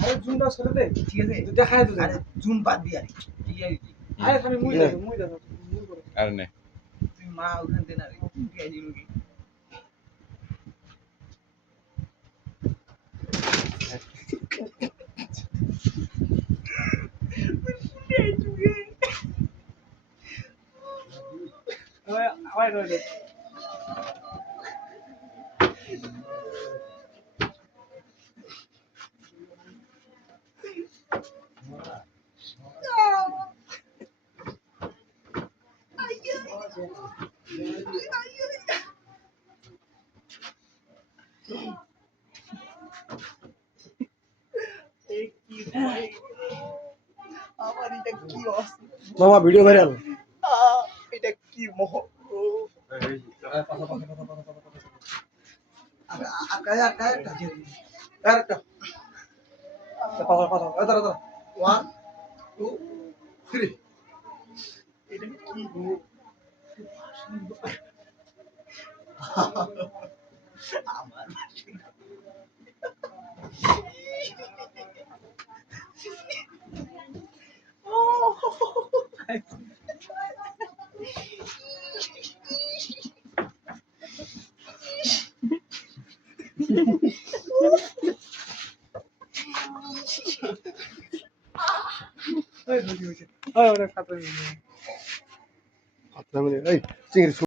আরে জুনটা সরে দে, ঠিক আছে? তো দেখাই তো। আরে জুন বাদ দি আরে। আরে খালি মুই দেখো, মুই করো। আর নে তুই মা ওখান দে না রে। ঠিক আছে রুগী। আবার রইলে। আমার এটা কি অবস্থা মামা ভিডিও ভাইরাল এটা কি মোহ আকায় আকায় আরেকটা কথা দাঁড়া 1 2 3 এটা কি মোহ আমার ওই ওরে খাতা এই চিংড়ি